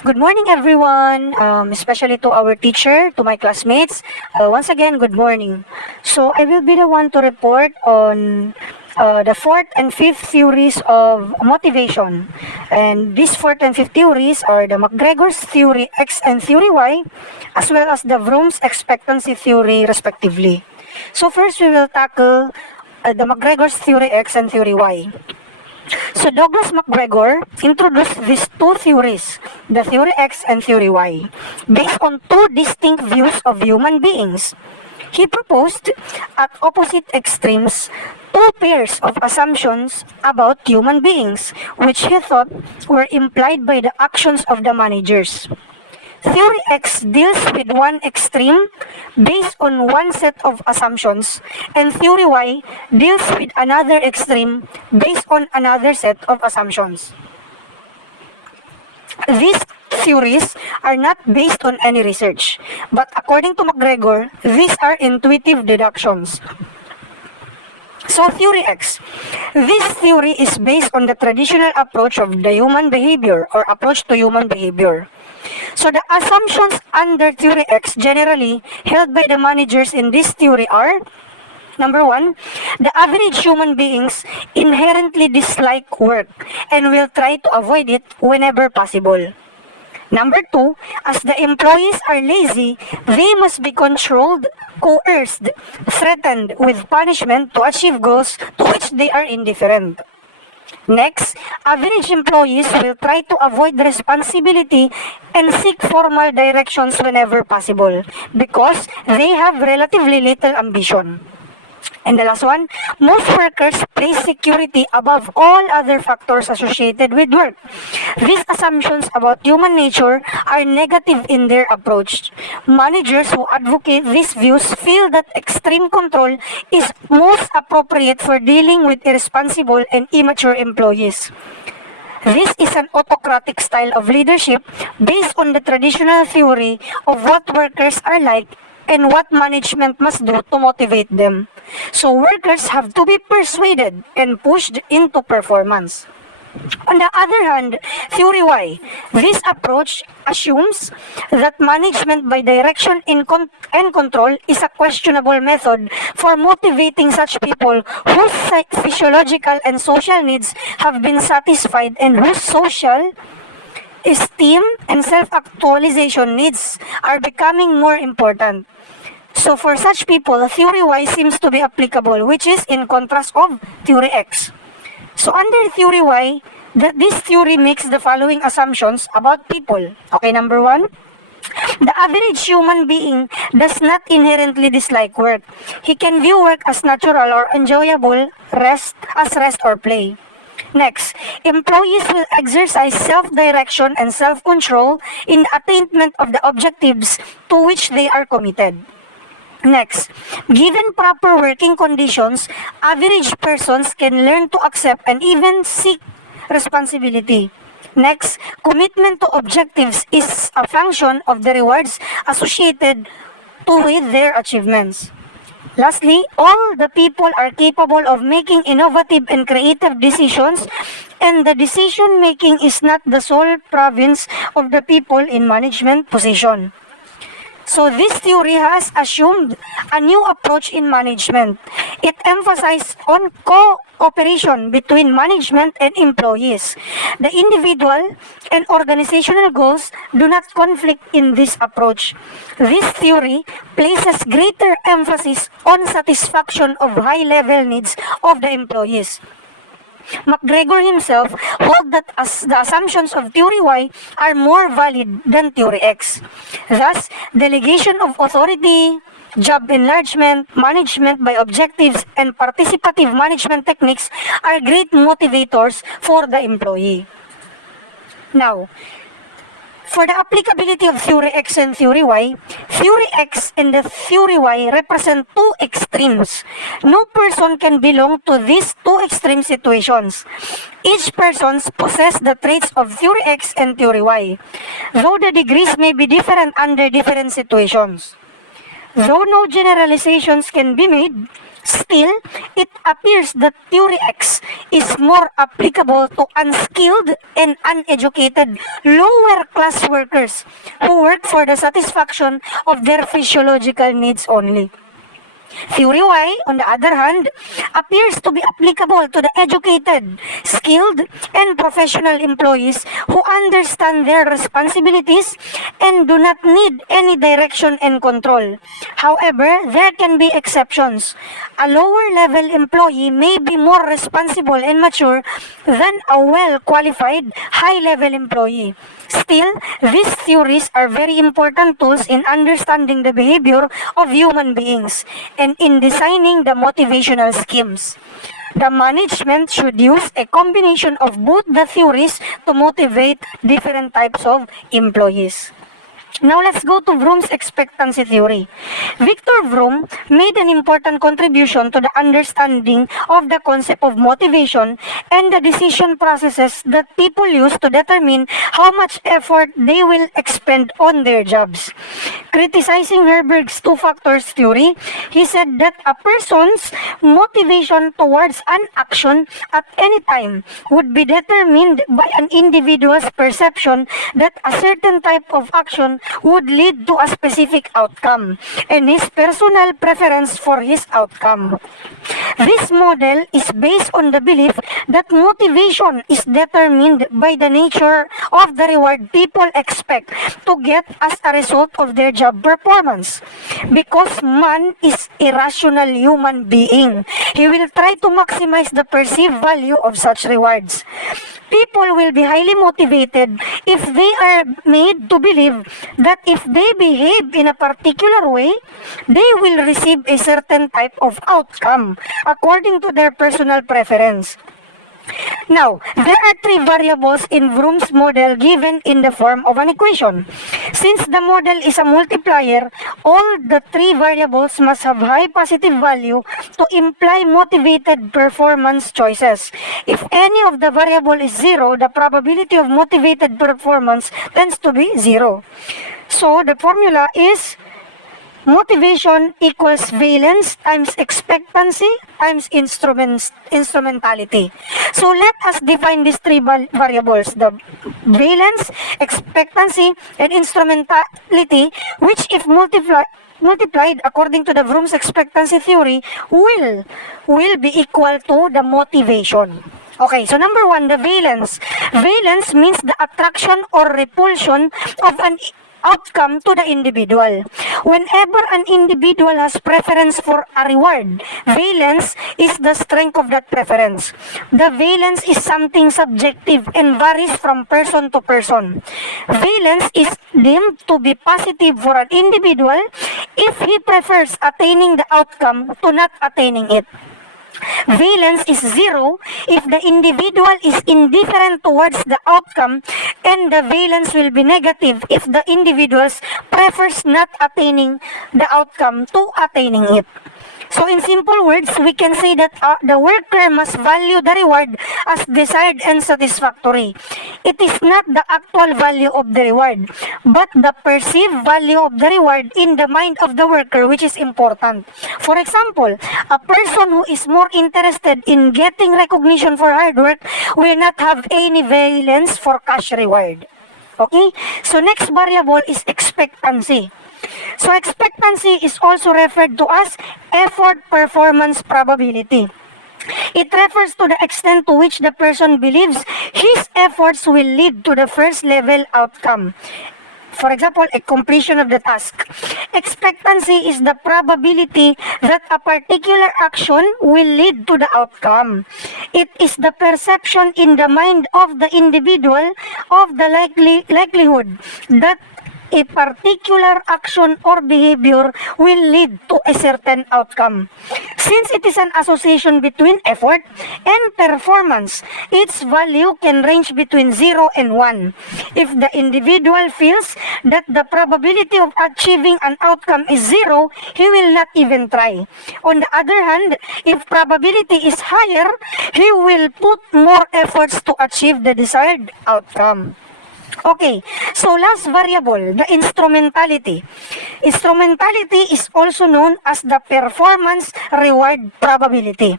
Good morning, everyone, especially to our teacher, to my classmates. Once again, good morning. So, I will be the one to report on the fourth and fifth theories of motivation. And these fourth and fifth theories are the McGregor's theory X and theory Y, as well as the Vroom's expectancy theory, respectively. So, first, we will tackle the McGregor's theory X and theory Y. So Douglas McGregor introduced these two theories, the theory X and theory Y, based on two distinct views of human beings. He proposed at opposite extremes two pairs of assumptions about human beings, which he thought were implied by the actions of the managers. Theory X deals with one extreme based on one set of assumptions, and Theory Y deals with another extreme based on another set of assumptions. These theories are not based on any research, but according to McGregor, these are intuitive deductions. So Theory X. This theory is based on the traditional approach of the human behavior or approach to human behavior. So the assumptions under Theory X generally held by the managers in this theory are: number one, the average human beings inherently dislike work and will try to avoid it whenever possible. Number two, as the employees are lazy, they must be controlled, coerced, threatened with punishment to achieve goals to which they are indifferent. Next, average employees will try to avoid responsibility and seek formal directions whenever possible because they have relatively little ambition. And the last one, most workers place security above all other factors associated with work. These assumptions about human nature are negative in their approach. Managers who advocate these views feel that extreme control is most appropriate for dealing with irresponsible and immature employees. This is an autocratic style of leadership based on the traditional theory of what workers are like and what management must do to motivate them. So workers have to be persuaded and pushed into performance. On the other hand, Theory Y. This approach assumes that management by direction and control is a questionable method for motivating such people whose physiological and social needs have been satisfied and whose social esteem and self-actualization needs are becoming more important. So for such people, Theory Y seems to be applicable, which is in contrast of Theory X. So under Theory Y, this theory makes the following assumptions about people. Okay, number one, the average human being does not inherently dislike work. He can view work as natural or enjoyable, rest or play. Next, employees will exercise self-direction and self-control in the attainment of the objectives to which they are committed. Next, given proper working conditions, average persons can learn to accept and even seek responsibility. Next, commitment to objectives is a function of the rewards associated with their achievements. Lastly, all the people are capable of making innovative and creative decisions, and the decision making is not the sole province of the people in management position. So this theory has assumed a new approach in management. It emphasizes on cooperation between management and employees. The individual and organizational goals do not conflict in this approach. This theory places greater emphasis on satisfaction of high-level needs of the employees. McGregor himself held that the assumptions of Theory Y are more valid than Theory X. Thus, delegation of authority, job enlargement, management by objectives, and participative management techniques are great motivators for the employee. Now, for the applicability of Theory X and Theory Y, Theory X and the Theory Y represent two extremes. No person can belong to these two extreme situations. Each person possesses the traits of Theory X and Theory Y, though the degrees may be different under different situations. Though no generalizations can be made, Still, it appears that Theory X is more applicable to unskilled and uneducated lower class workers who work for the satisfaction of their physiological needs only. Theory Y, on the other hand, appears to be applicable to the educated, skilled, and professional employees who understand their responsibilities and do not need any direction and control. However, there can be exceptions. A lower-level employee may be more responsible and mature than a well-qualified, high-level employee. Still, these theories are very important tools in understanding the behavior of human beings and in designing the motivational schemes. The management should use a combination of both the theories to motivate different types of employees. Now let's go to Vroom's expectancy theory. Victor Vroom made an important contribution to the understanding of the concept of motivation and the decision processes that people use to determine how much effort they will expend on their jobs. Criticizing Herberg's two factors theory, he said that a person's motivation towards an action at any time would be determined by an individual's perception that a certain type of action would lead to a specific outcome and his personal preference for his outcome. This model is based on the belief that motivation is determined by the nature of the reward people expect to get as a result of their job performance. Because man is a rational human being, he will try to maximize the perceived value of such rewards. People will be highly motivated if they are made to believe that if they behave in a particular way, they will receive a certain type of outcome according to their personal preference. Now, there are three variables in Vroom's model given in the form of an equation. Since the model is a multiplier, all the three variables must have high positive value to imply motivated performance choices. If any of the variable is zero, the probability of motivated performance tends to be zero. So, the formula is motivation equals valence times expectancy times instrumentality. So let us define these three variables, the valence, expectancy, and instrumentality, which if multiplied according to the Vroom's expectancy theory will be equal to the motivation. Okay, so number one, the valence. Valence means the attraction or repulsion of an outcome to the individual. Whenever an individual has preference for a reward, valence is the strength of that preference. The valence is something subjective and varies from person to person. Valence is deemed to be positive for an individual if he prefers attaining the outcome to not attaining it. Valence is zero if the individual is indifferent towards the outcome, and the valence will be negative if the individual prefers not attaining the outcome to attaining it. So in simple words, we can say that the worker must value the reward as desired and satisfactory. It is not the actual value of the reward, but the perceived value of the reward in the mind of the worker, which is important. For example, a person who is more interested in getting recognition for hard work will not have any valence for cash reward. Okay? So next variable is expectancy. So expectancy is also referred to as effort performance probability. It refers to the extent to which the person believes his efforts will lead to the first level outcome. For example, a completion of the task. Expectancy is the probability that a particular action will lead to the outcome. It is the perception in the mind of the individual of the likelihood that a particular action or behavior will lead to a certain outcome. Since it is an association between effort and performance, its value can range between 0 and 1. If the individual feels that the probability of achieving an outcome is 0, he will not even try. On the other hand, if probability is higher, he will put more efforts to achieve the desired outcome. Okay, so last variable, the instrumentality. Instrumentality is also known as the performance reward probability.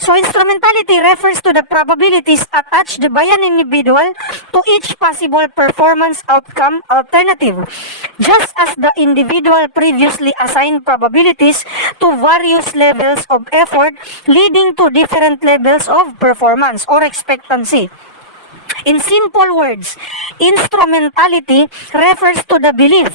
So instrumentality refers to the probabilities attached by an individual to each possible performance outcome alternative, just as the individual previously assigned probabilities to various levels of effort leading to different levels of performance or expectancy. In simple words, instrumentality refers to the belief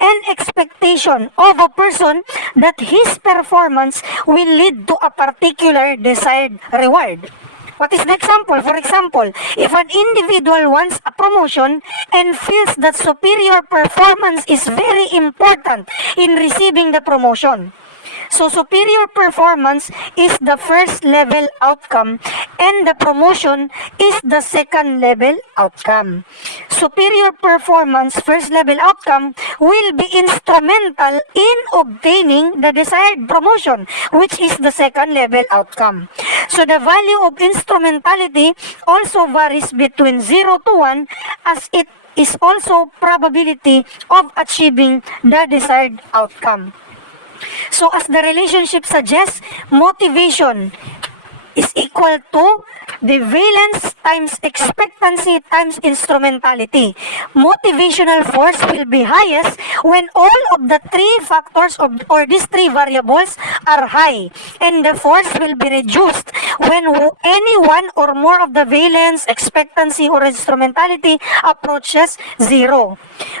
and expectation of a person that his performance will lead to a particular desired reward. What is the example? For example, if an individual wants a promotion and feels that superior performance is very important in receiving the promotion. So superior performance is the first level outcome and the promotion is the second level outcome. Superior performance, first level outcome, will be instrumental in obtaining the desired promotion, which is the second level outcome. So the value of instrumentality also varies between 0 to 1 as it is also probability of achieving the desired outcome. So as the relationship suggests, motivation is equal to the valence times expectancy times instrumentality. Motivational force will be highest when all of the three factors or these three variables are high, and the force will be reduced when any one or more of the valence, expectancy, or instrumentality approaches zero.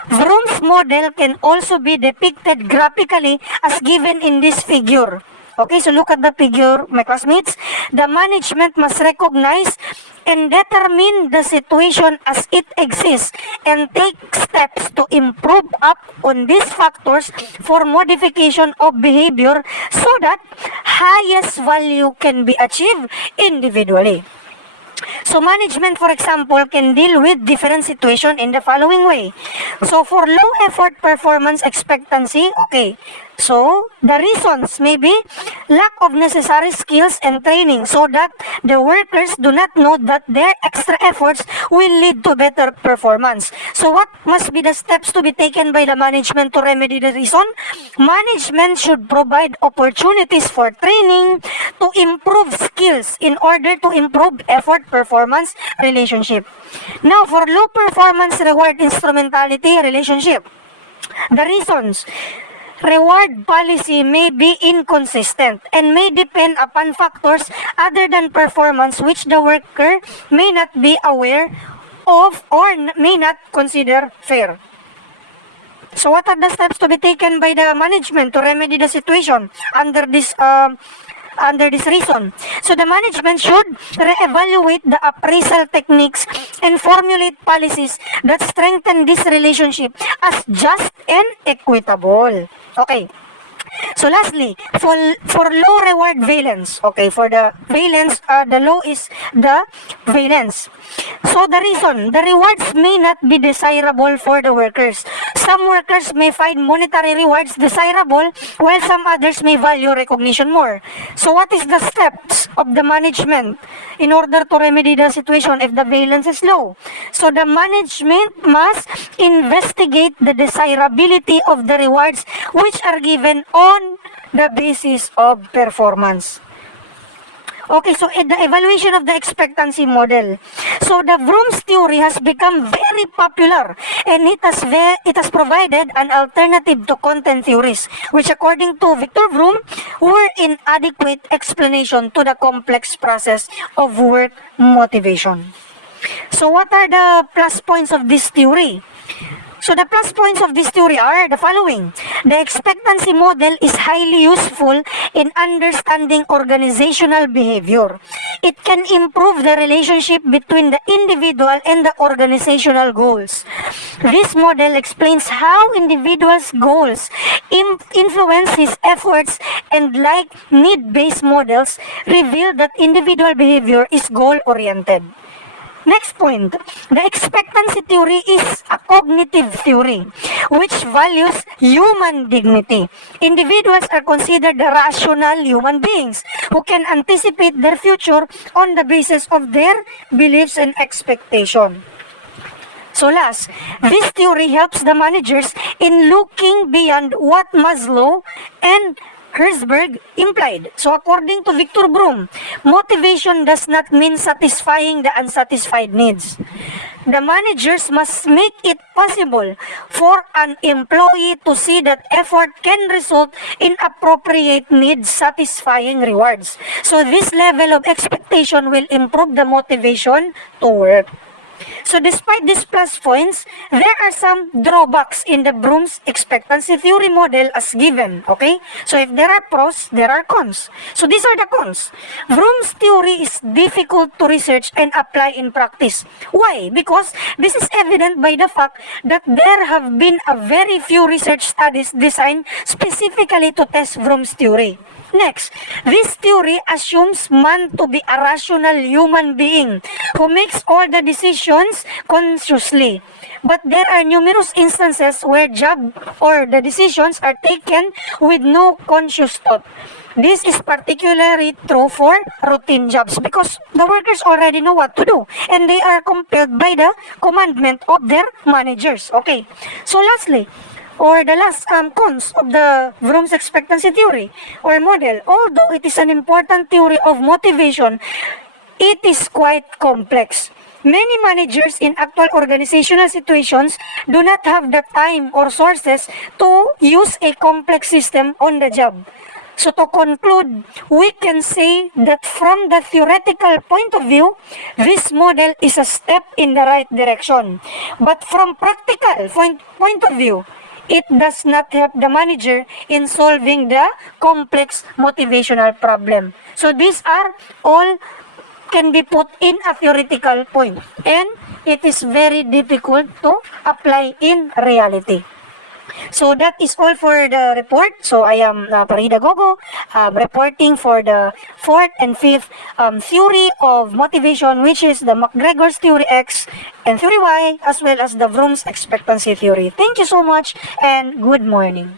Vroom's model can also be depicted graphically as given in this figure. Okay, so look at the figure, my classmates. The management must recognize and determine the situation as it exists and take steps to improve up on these factors for modification of behavior so that highest value can be achieved individually. So management, for example, can deal with different situation in the following way. So for low effort performance expectancy, okay, so the reasons may be lack of necessary skills and training so that the workers do not know that their extra efforts will lead to better performance. So what must be the steps to be taken by the management to remedy the reason? Management should provide opportunities for training to improve skills in order to improve effort performance relationship. Now for low performance reward instrumentality relationship, the reasons: reward policy may be inconsistent and may depend upon factors other than performance which the worker may not be aware of or may not consider fair. So what are the steps to be taken by the management to remedy the situation under this reason? So the management should reevaluate the appraisal techniques and formulate policies that strengthen this relationship as just and equitable. Okay. So lastly, for low reward valence, okay, for the valence, the low is the valence. So the reason, the rewards may not be desirable for the workers. Some workers may find monetary rewards desirable, while some others may value recognition more. So what is the steps of the management in order to remedy the situation if the valence is low? So the management must investigate the desirability of the rewards which are given on the basis of performance. Okay, so the evaluation of the expectancy model. So the Vroom's theory has become very popular and it has provided an alternative to content theories, which according to Victor Vroom were inadequate explanation to the complex process of work motivation. So what are the plus points of this theory? So the plus points of this theory are the following. The expectancy model is highly useful in understanding organizational behavior. It can improve the relationship between the individual and the organizational goals. This model explains how individuals' goals influence his efforts, and like need-based models reveal that individual behavior is goal-oriented. Next point, the expectancy theory is a cognitive theory which values human dignity. Individuals are considered rational human beings who can anticipate their future on the basis of their beliefs and expectation. So last, this theory helps the managers in looking beyond what Maslow and Herzberg implied. So according to Victor Vroom, motivation does not mean satisfying the unsatisfied needs. The managers must make it possible for an employee to see that effort can result in appropriate needs satisfying rewards. So this level of expectation will improve the motivation to work. So despite these plus points, there are some drawbacks in the Vroom's expectancy theory model as given, okay? So if there are pros, there are cons. So these are the cons. Vroom's theory is difficult to research and apply in practice. Why? Because this is evident by the fact that there have been a very few research studies designed specifically to test Vroom's theory. Next, this theory assumes man to be a rational human being who makes all the decisions consciously. But there are numerous instances where job or the decisions are taken with no conscious thought. This is particularly true for routine jobs because the workers already know what to do and they are compelled by the commandment of their managers. Okay, so lastly, or the last cons of the Vroom's expectancy theory or model, although it is an important theory of motivation, it is quite complex. Many managers in actual organizational situations do not have the time or sources to use a complex system on the job. So to conclude, we can say that from the theoretical point of view, this model is a step in the right direction. But from practical point of view, it does not help the manager in solving the complex motivational problem. So these are all can be put in a theoretical point and it is very difficult to apply in reality. So that is all for the report. So I am Parida Gogo, reporting for the fourth and fifth theory of motivation, which is the McGregor's theory X and theory Y, as well as the Vroom's expectancy theory. Thank you so much and good morning.